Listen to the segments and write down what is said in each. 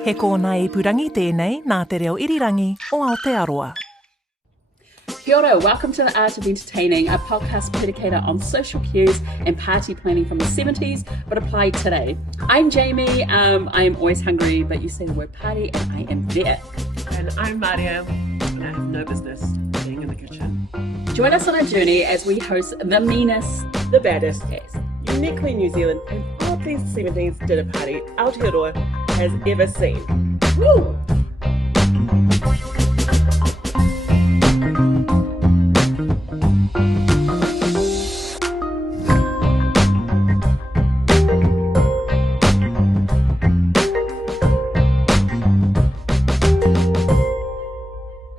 He kōna ipurangi tēnei nā te reo irirangi o Aotearoa. Kia ora, welcome to The Art of Entertaining, a podcast predicated on social cues and party planning from the 70s, but applied today. I'm Jamie, I am always hungry, but you say the word party and I am there. And I'm Maria, and I have no business being in the kitchen. Join us on our journey as we host the meanest, The baddest, uniquely New Zealand and oddly 70s dinner party Aotearoa has ever seen. Woo!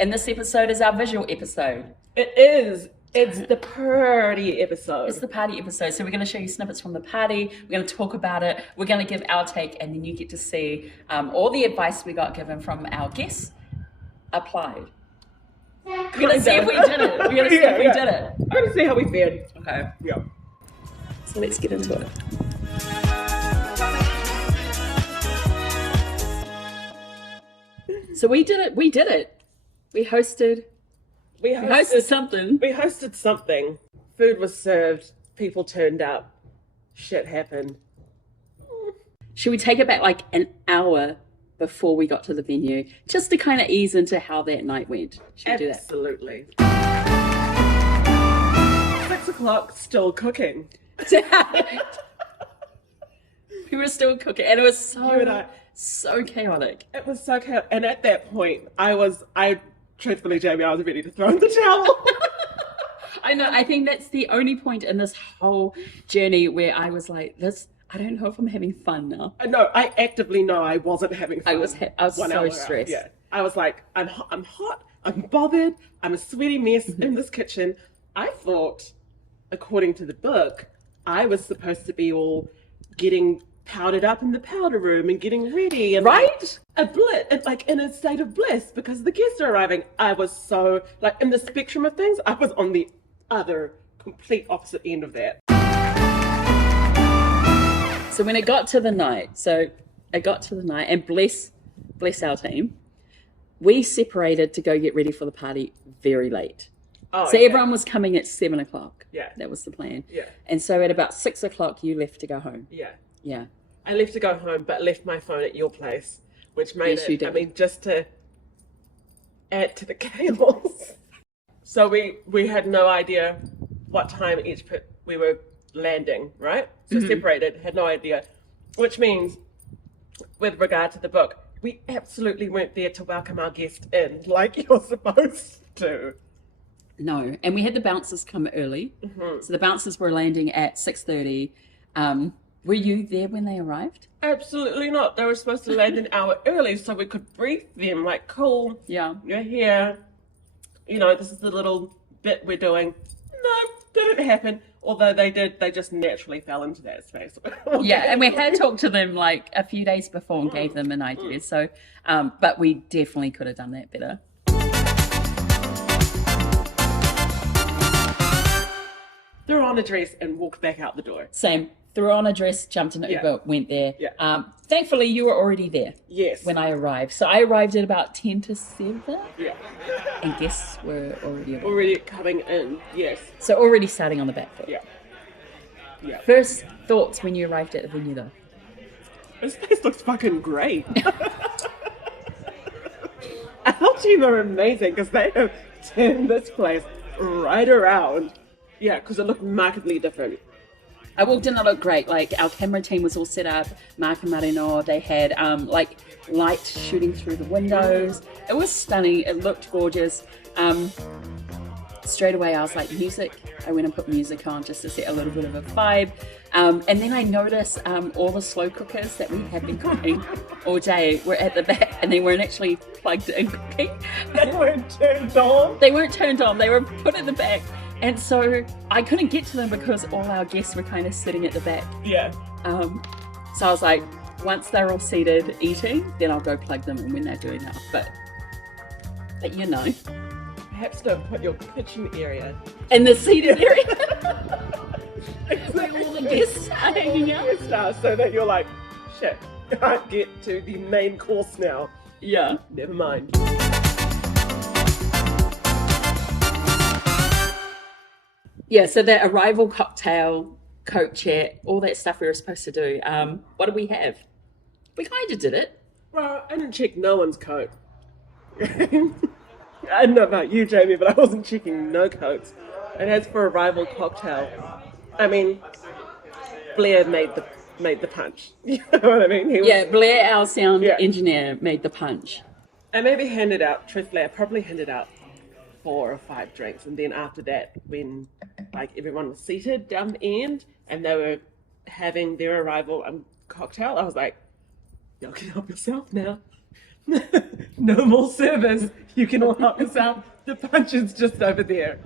and this episode is our visual episode. It is. It's the party episode. It's the party episode. So we're going to show you snippets from the party. We're going to talk about it. We're going to give our take, and then you get to see all the advice we got given from our guests applied. We're going to see if we did it. We're going to see if we did it. I'm going to see how we fared. Okay. Yeah. So let's get into it. So we did it. We did it. We hosted something. We hosted something. Food was served. People turned up. Shit happened. Should we take it back like an hour before we got to the venue, just to kind of ease into how that night went? Should we do that? Absolutely. 6 o'clock, still cooking. We were still cooking, and it was so chaotic. It was so chaotic. And at that point, truthfully, Jamie, I was ready to throw in the towel. I know. I think that's the only point in this whole journey where I was like, I don't know if I'm having fun now. No, I actively know I wasn't having fun. I was so stressed. Yeah. I was like, I'm hot, I'm bothered, I'm a sweaty mess in this kitchen. I thought, according to the book, I was supposed to be all getting powdered up in the powder room and getting ready, and right, in a state of bliss because the guests are arriving. I was so in the spectrum of things, I was on the other complete opposite end of that. So when it got to the night, and bless our team, we separated to go get ready for the party very late. Everyone was coming at 7 o'clock. Yeah, that was the plan. Yeah, and so at about 6 o'clock, you left to go home. Yeah. I left to go home, but left my phone at your place, which made just to add to the chaos. So we had no idea what time we were landing, right? So separated, had no idea. Which means, with regard to the book, we absolutely weren't there to welcome our guest in like you're supposed to. No, and we had the bouncers come early. Mm-hmm. So the bouncers were landing at 6:30. Were you there when they arrived? Absolutely not. They were supposed to land an hour early so we could brief them, like, cool, yeah, you're here. You know, this is the little bit we're doing. No, didn't happen. Although they just naturally fell into that space. Yeah, and we had talked to them like a few days before and gave them an idea. So, but we definitely could have done that better. Threw on a dress and walked back out the door. Same. Threw on a dress, jumped in an Uber, went there. Yeah. Thankfully, you were already there. Yes. When I arrived. So I arrived at about 10 to 7. Yeah. And guests were already arrived. Already coming in, yes. So already starting on the back foot. Yeah. Yeah. First thoughts when you arrived at the venue, though? This place looks fucking great. Our team are amazing because they have turned this place right around. Yeah, because it looked markedly different. I walked in, it looked great. Like, our camera team was all set up. Mark and Marino, they had light shooting through the windows. It was stunning. It looked gorgeous. Straight away I was like, music. I went and put music on just to set a little bit of a vibe. And then I noticed all the slow cookers that we had been cooking all day were at the back, and they weren't actually plugged in cooking. They weren't turned on? They weren't turned on. They were put at the back. And so I couldn't get to them because all our guests were kind of sitting at the back. Yeah. So I was like, once they're all seated eating, then I'll go plug them in when they're doing that. But you know. Perhaps don't put your kitchen area in the seated area. Where all the guests are hanging out. So that you're like, shit, can't get to the main course now. Yeah. Never mind. Yeah, so the arrival cocktail, coat chat, all that stuff we were supposed to do. What did we have? We kind of did it. Well, I didn't check no one's coat. I don't know about you, Jamie, but I wasn't checking no coats. And as for arrival cocktail, I mean, Blair made the punch. You know what I mean? Yeah, Blair, our sound engineer, made the punch. I maybe handed out, truthfully, I probably handed out 4 or 5 drinks, and then after that, when like everyone was seated down the end and they were having their arrival cocktail, I was like, y'all can help yourself now. No more service. You can all help yourself. The punch is just over there.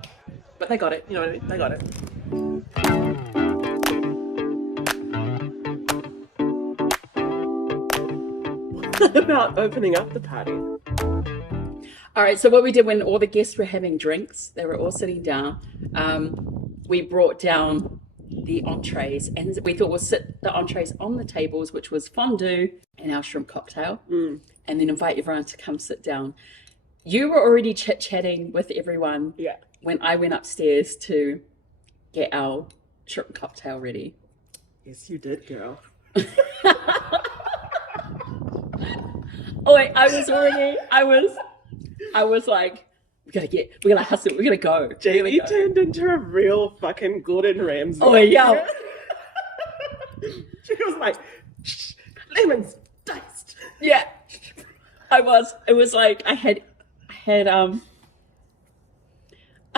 But they got it. You know what I mean? They got it. What about opening up the party? All right, so what we did when all the guests were having drinks, they were all sitting down, we brought down the entrees, and we thought we'll sit the entrees on the tables, which was fondue and our shrimp cocktail, and then invite everyone to come sit down. You were already chit-chatting with everyone when I went upstairs to get our shrimp cocktail ready. Yes, you did, girl. Oh, wait, I was like, we're gonna hustle, we're gonna go. Jamie turned into a real fucking Gordon Ramsay. Oh, yeah. She was like, lemons diced. Yeah, I was. It was like I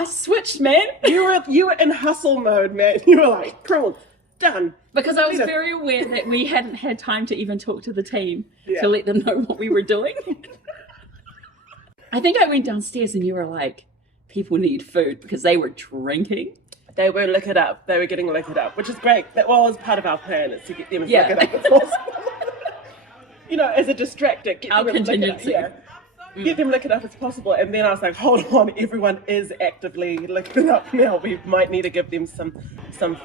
switched, man. You were in hustle mode, man. You were like, cool, done. Because I was very aware that we hadn't had time to even talk to the team to let them know what we were doing. I think I went downstairs and you were like, people need food, because they were drinking. They were liquored up. They were getting liquored up, which is great. That was part of our plan, is to get them as liquored up as possible. You know, as a distractor. Get Our them contingency. Get them liquored up as possible. And then I was like, hold on, everyone is actively liquored up now. We might need to give them some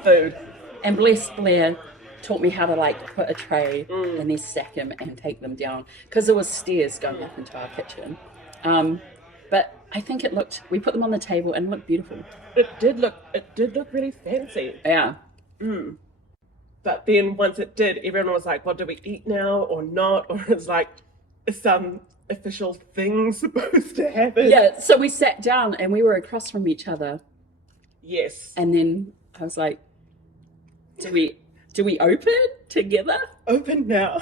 food. And bless Blair taught me how to like put a tray and then stack them and take them down, because there was stairs going up into our kitchen. But I think we put them on the table and it looked beautiful. It did look really fancy. Yeah. But then once it did, everyone was like, well, do we eat now or not? Or it's like, is some official thing supposed to happen? Yeah, so we sat down and we were across from each other. Yes. And then I was like, do we open together? Open now.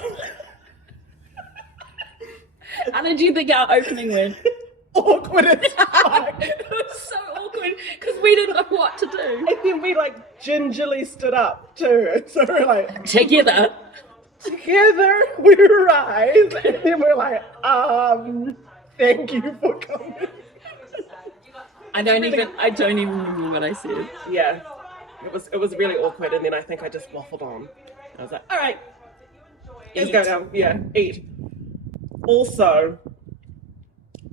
How did you think our opening went? Awkward as fuck. It was so awkward because we didn't know what to do. And then we like gingerly stood up too. And so we're like, together we rise. And then we're like, thank you for coming. I don't even remember what I said. Yeah. It was really awkward, and then I think I just waffled on. I was like, all right, let's go down. Yeah, eat. Also,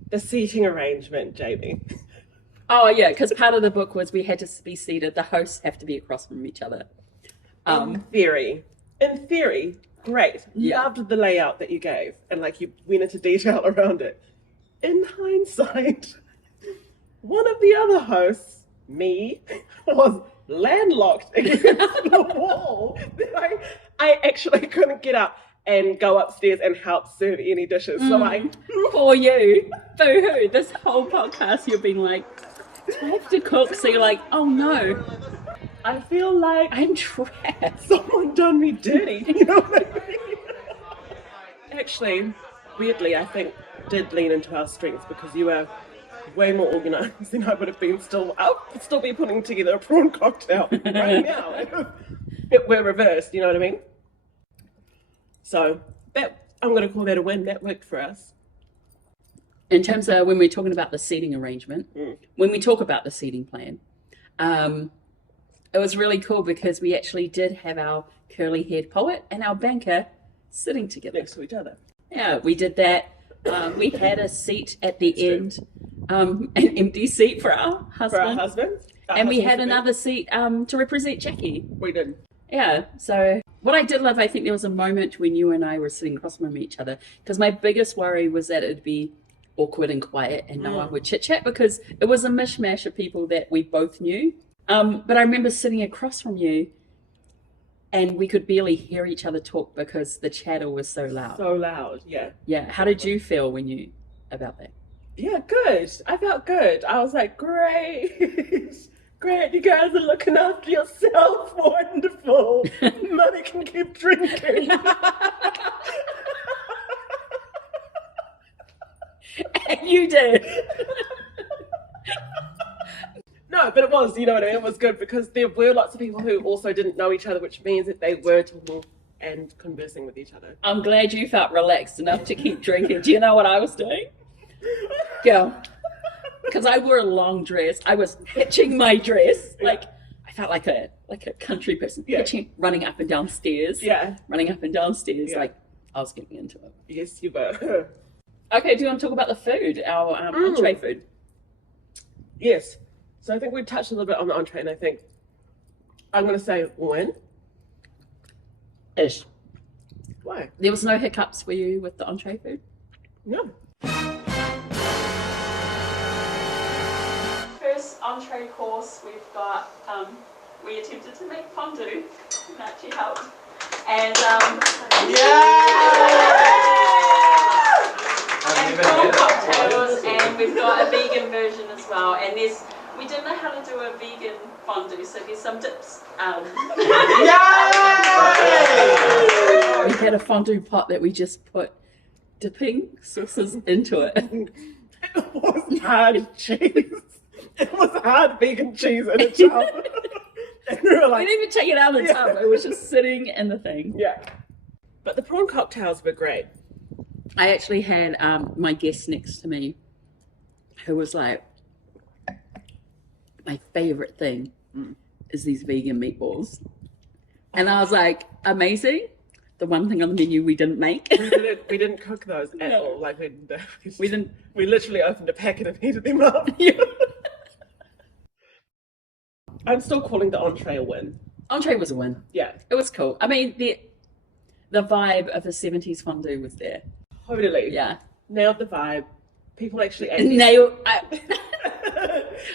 the seating arrangement, Jamie. Oh yeah, because part of the book was we had to be seated. The hosts have to be across from each other. In theory, great. Yeah. Loved the layout that you gave, and like you went into detail around it. In hindsight, one of the other hosts, me, was landlocked against the wall. I actually couldn't get up and go upstairs and help serve any dishes. So for you, boo-hoo, this whole podcast you've been like, do I have to cook? So you're like, oh no, I feel like I'm trapped. Someone done me dirty. You know what I mean? Actually, weirdly, I think did lean into our strengths, because you were way more organised than I would have been. I'll still be putting together a prawn cocktail right now. If we're reversed, you know what I mean? So I'm going to call that a win. That worked for us. In terms of when we're talking about the seating arrangement, when we talk about the seating plan, it was really cool because we actually did have our curly-haired poet and our banker sitting together. Next to each other. Yeah, we did that. We had a seat at the end, an empty seat for our husband. And we had another seat to represent Jackie. We did. Yeah, so What I did love, I think there was a moment when you and I were sitting across from each other, because my biggest worry was that it'd be awkward and quiet and no one would chit chat, because it was a mishmash of people that we both knew. But I remember sitting across from you and we could barely hear each other talk because the chatter was so loud. So loud, yeah. Yeah. How did you feel when you about that? Yeah, good. I felt good. I was like, great. Great, you guys are looking after yourself. Wonderful. Mummy can keep drinking. And you did. No, but it was, you know what I mean? It was good because there were lots of people who also didn't know each other, which means that they were talking and conversing with each other. I'm glad you felt relaxed enough to keep drinking. Do you know what I was doing? Girl. Because I wore a long dress. I was hitching my dress. Like, I felt like a country person. Yeah. Hitching, running up and down stairs. Yeah. Running up and down stairs. Yeah. Like, I was getting into it. Yes, you were. Okay, do you want to talk about the food? Our entree food? Yes. So I think we touched a little bit on the entree, and I think I'm going to say win. Ish. Why? There was no hiccups for you with the entree food? No. First entree course, we've got, we attempted to make fondue, that she helped. And, and prawn cocktails, and we've got a vegan version as well. And we didn't know how to do a vegan fondue, so there's some tips. We had a fondue pot that we just put dipping sauces into it. It was hard cheese. It was hard vegan cheese in a tub. And we were We like, didn't even take it out of the tub. It was just sitting in the thing. yeah. But the prawn cocktails were great. I actually had my guest next to me who was like, my favorite thing is these vegan meatballs. And I was like, amazing. The one thing on the menu we didn't make. We didn't cook those at No. all. Like we didn't. We literally opened a packet and heated them up. I'm still calling the entree a win. Entree was a win. Yeah, It was cool. I mean, the vibe of a 70s fondue was there. totally. Yeah. Nailed the vibe. People actually ate Nailed.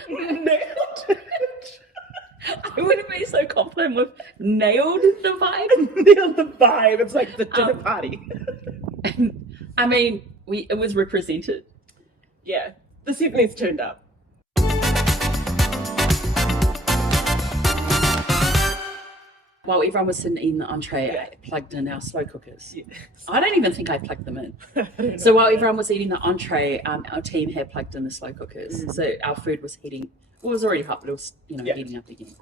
Nailed it. I wouldn't be so confident with nailed the vibe. Nailed the vibe. It's like the dinner party. I mean, it was represented. Yeah, the 70s turned up. While everyone was sitting eating the entree, Yeah. I plugged in our slow cookers. Yes. I don't even think I plugged them in. So while everyone was eating the entree, our team had plugged in the slow cookers. So our food was heating. Well, it was already hot, but it was heating up again.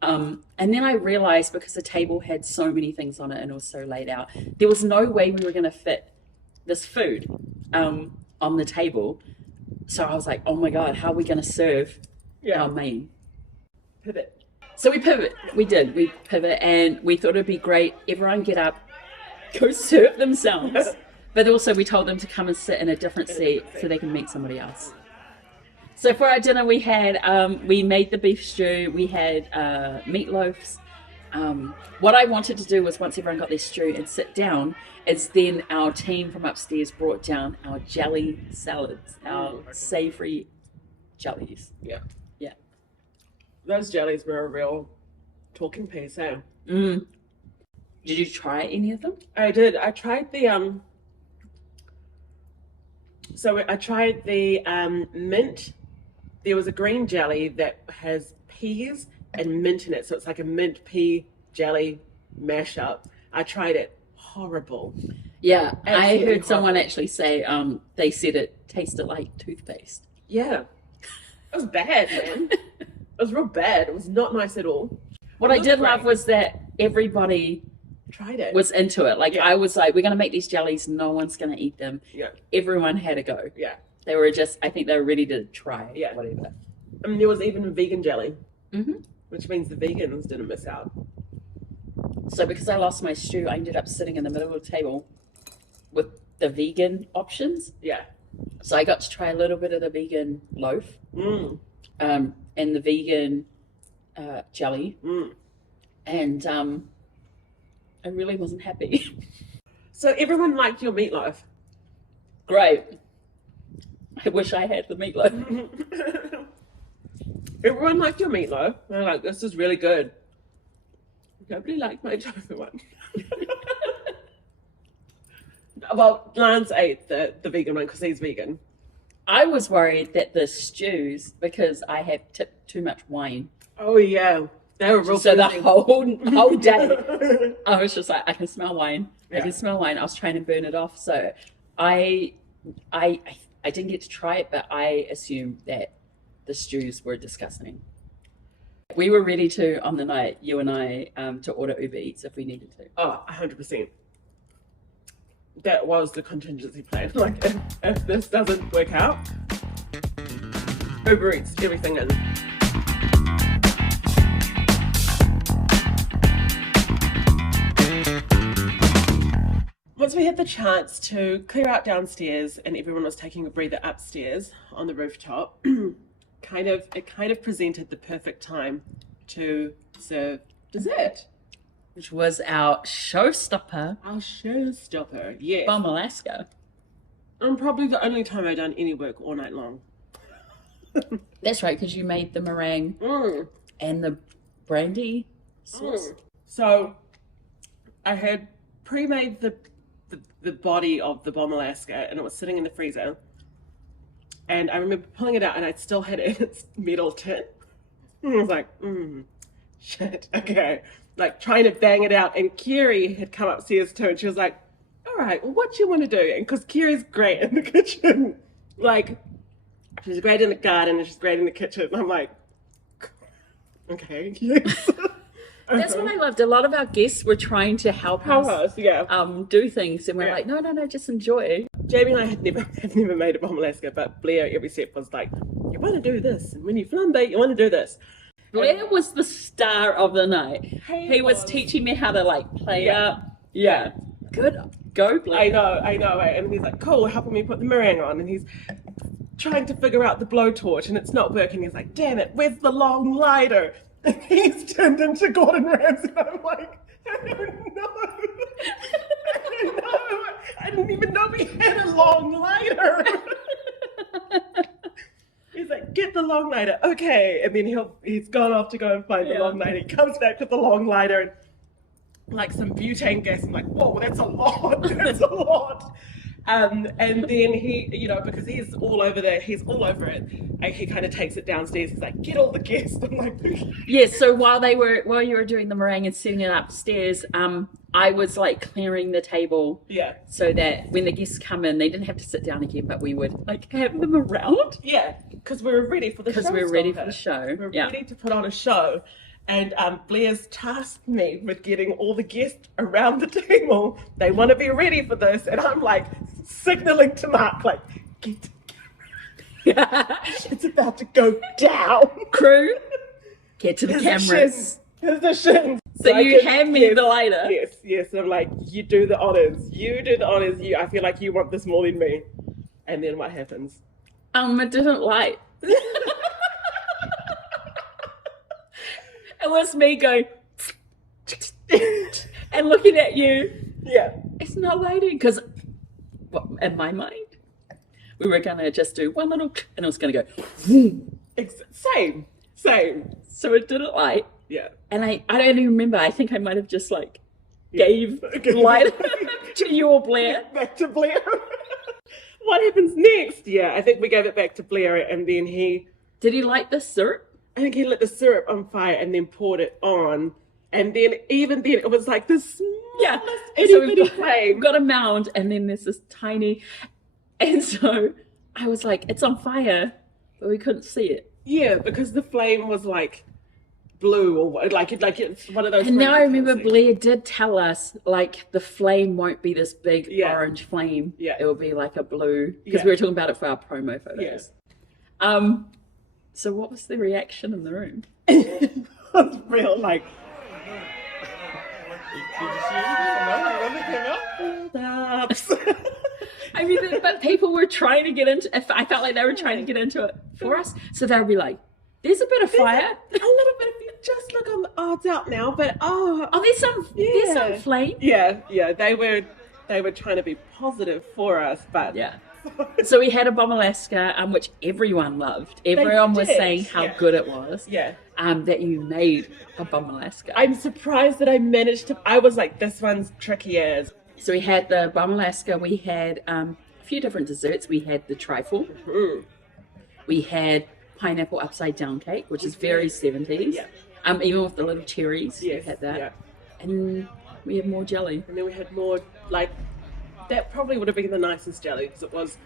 And then I realized, because the table had so many things on it and it was so laid out, there was no way we were going to fit this food on the table. So I was like, oh my God, how are we going to serve our main? Pivot. So we pivot. We did. We pivot, and we thought it'd be great. Everyone get up, go serve themselves. But also we told them to come and sit in a different seat so they can meet somebody else. So for our dinner, we had, we made the beef stew. We had meatloafs. What I wanted to do was, once everyone got their stew and sit down, is then our team from upstairs brought down our jelly salads, our savory jellies. Yeah. Yeah. Those jellies were a real talking piece, eh? Did you try any of them? I did. I tried the I tried the mint. There was a green jelly that has peas and mint in it, so it's like a mint pea jelly mashup. I tried it. Horrible. Yeah, I Absolutely heard someone horrible. actually say they said it tasted like toothpaste. Yeah. It was bad, man. It was real bad. It was not nice at all. What It I looked did great. love was that everybody Tried it. was into it. Like, Yeah. I was like, we're going to make these jellies. No one's going to eat them. Yeah. Everyone had a go. Yeah. They were just, I think they were ready to try it. Yeah. Whatever. And there was even vegan jelly, Mhm. which means the vegans didn't miss out. So because I lost my stew, I ended up sitting in the middle of the table with the vegan options. Yeah. So I got to try a little bit of the vegan loaf Mm. and the vegan jelly. Mm. And I really wasn't happy. So everyone liked your meatloaf. Great. I wish I had the meatloaf. Everyone liked your meatloaf. They're like, this is really good. Nobody liked my tofu one. Well, Lance ate the vegan one because he's vegan. I was worried that the stews, because I have tipped too much wine. Oh yeah, they were real. So the freezing. whole day, I was just like, I can smell wine. I Yeah. can smell wine. I was trying to burn it off. So I didn't get to try it, but I assumed that the stews were disgusting. We were ready to, on the night, you and I, to order Uber Eats if we needed to. Oh, 100%. That was the contingency plan. Like, if this doesn't work out, Uber Eats everything in. Once we had the chance to clear out downstairs and everyone was taking a breather upstairs on the rooftop, it kind of presented the perfect time to serve dessert. Which was our showstopper, Our showstopper, yes. Bomb Alaska. And probably the only time I've done any work all night long. That's right, because you made the meringue and the brandy sauce. So I had pre-made the body of the Bomb Alaska and it was sitting in the freezer. And I remember pulling it out and I still had it in its metal tin. And I was like, shit, okay. Like trying to bang it out. And Kiri had come upstairs too and she was like, all right, well, what do you want to do? And because Kiri's great in the kitchen. Like, she's great in the garden and she's great in the kitchen. And I'm like, okay, yes. That's what I loved. A lot of our guests were trying to help us yeah. do things, and we're Yeah. like, no, just enjoy. Jamie and I have never made a Bomb Alaska, but Blair every step was like, you want to do this, and when you flambe, you want to do this. Blair was the star of the night. He was was. teaching me how to like play Yeah. up. Yeah, good. Go, Blair. I know, and he's like, cool, helping me put the meringue on, and he's trying to figure out the blowtorch, and it's not working. He's like, damn it, where's the long lighter? And he's turned into Gordon Ramsay, and I'm like, I don't know. I don't know. I didn't even know we had a long lighter. He's like, get the long lighter. Okay. And then he's gone off to go and find the long lighter. He comes back with the long lighter and like some butane gas. I'm like, whoa, that's a lot. That's a lot. And then he, because he's all over it, and he kind of takes it downstairs. He's like, get all the guests. I'm like, Yes, so while you were doing the meringue and setting it upstairs, I was like clearing the table yeah. so that when the guests come in, they didn't have to sit down again, but we would like have them around Yeah, because we were ready for the show. because we were ready for the show. We were Yeah. ready to put on a show. And Blair's tasked me with getting all the guests around the table. They want to be ready for this. And I'm like signaling to Mark, like, get to the camera. It's about to go down. Crew, get to the cameras. Position. So you hand me the lighter. Yes. I'm like, you do the honors. I feel like you want this more than me. And then what happens? It didn't light. It was me going and looking at you. Yeah. It's not lighting because, in my mind, we were gonna just do one little, and it was gonna go. Same. So it didn't light, Yeah. and I don't even remember. I think I might have just like gave light to you or Blair. Back to Blair. What happens next? Yeah, I think we gave it back to Blair, and then Did he light the syrup? I think he lit the syrup on fire and then poured it on. And then even then it was like this smallest So itty bitty we've flame. got a mound, and then there's this tiny, and so I was like, it's on fire, but we couldn't see it. Yeah, because the flame was like blue or like it's one of those. And now flames I you remember can't see. Blair did tell us, like, the flame won't be this big Yeah. orange flame. Yeah. It will be like a blue, because Yeah. we were talking about it for our promo photos. So what was the reaction in the room? It was real like. I mean, but people were trying to get into, I felt like they were trying to get into it for us. So they would be like, there's a bit of fire. A little bit of just look on the odds out now, but Oh, there's some flame. yeah, they were trying to be positive for us, but Yeah. So we had a Bomb Alaska, which everyone loved. Everyone was did, saying how yeah. good it was. yeah. That you made a Bomb Alaska. I'm surprised that I managed to. I was like, this one's tricky as. So we had the Bomb Alaska. We had a few different desserts. We had the trifle. Mm. We had pineapple upside down cake, which is very 70s. Yeah. Even with the little cherries, Yes, we had that. yeah. And we had more jelly. And then we had more, like, that probably would have been the nicest jelly because it was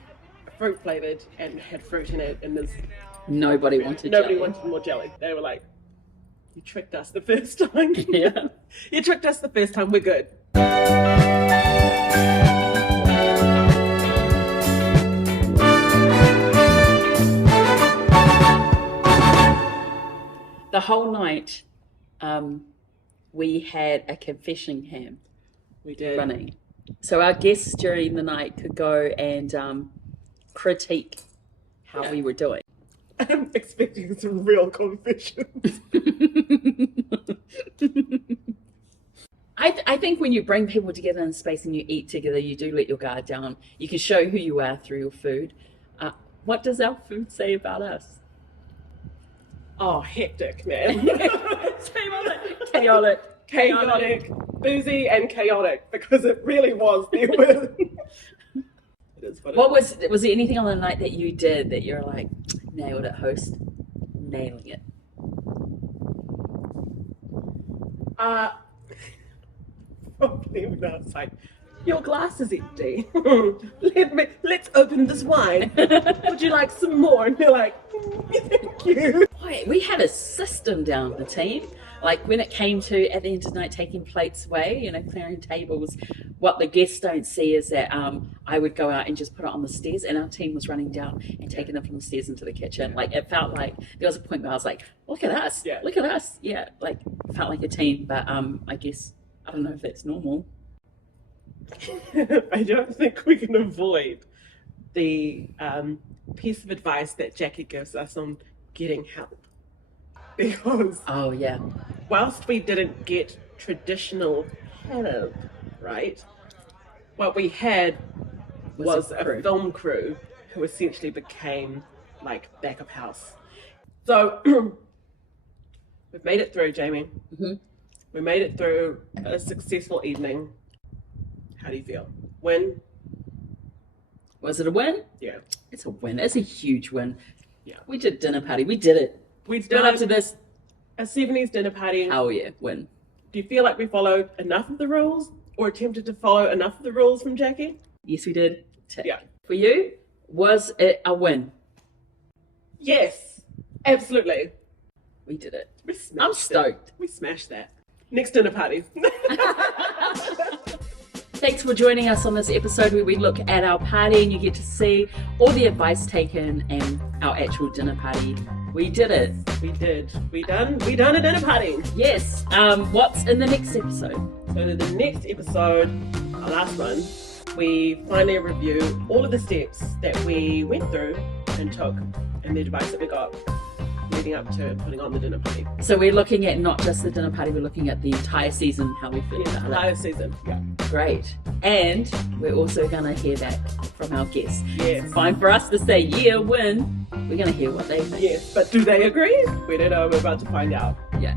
fruit flavored and had fruit in it, and Nobody wanted nobody jelly. wanted more jelly. They were like, you tricked us the first time. Yeah. You tricked us the first time, we're good. The whole night, we had a confession cam We did. running. So our guests during the night could go and critique how we were doing. I'm expecting some real confessions. I think when you bring people together in space and you eat together, you do let your guard down. You can show who you are through your food. What does our food say about us? Oh, hectic, man. Chaotic. Chaotic, boozy, and chaotic, because it really was there with. It is what it Was there anything on the night that you did that you're like, nailed it, host? Nailing it. Probably when I was like, your glass is empty. Let's open this wine. Would you like some more? And you're like, thank you. Boy, we had a system down the team. Like when it came to, at the end of the night, taking plates away, clearing tables, what the guests don't see is that I would go out and just put it on the stairs, and our team was running down and taking them from the stairs into the kitchen. Like it felt like, there was a point where I was like, look at us, Yeah. look at us. Yeah, like it felt like a team, but I guess, I don't know if that's normal. I don't think we can avoid the piece of advice that Jackie gives us on getting help. Because Oh yeah. whilst we didn't get traditional help, right, what we had was a a crew. film crew who essentially became like backup house. So we've made it through, Jamie. Mhm. We made it through a successful evening. How do you feel? Win? Was it a win? Yeah. It's a win. It's a huge win. Yeah. We did dinner party. We did it. We've Build done up to this. a 70s dinner party. Hell yeah, win. Do you feel like we followed enough of the rules or attempted to follow enough of the rules from Jackie? Yes, we did. Tick. Yeah. For you, was it a win? Yes, absolutely. We did it. We smashed I'm it. stoked. We smashed that. Next dinner party. Thanks for joining us on this episode where we look at our party and you get to see all the advice taken and our actual dinner party. We did it. We did. We done a dinner party. Yes. What's in the next episode? So the next episode, our last one, we finally review all of the steps that we went through and took and the advice that we got leading up to putting on the dinner party. So we're looking at not just the dinner party, we're looking at the entire season, how we feel Yeah, about it. entire season. Yeah. Great. And we're also going to hear back from our guests. Yes. Fine for us to say, yeah, win. We're going to hear what they think. Yes. But do they agree? We don't know. We're about to find out. Yeah.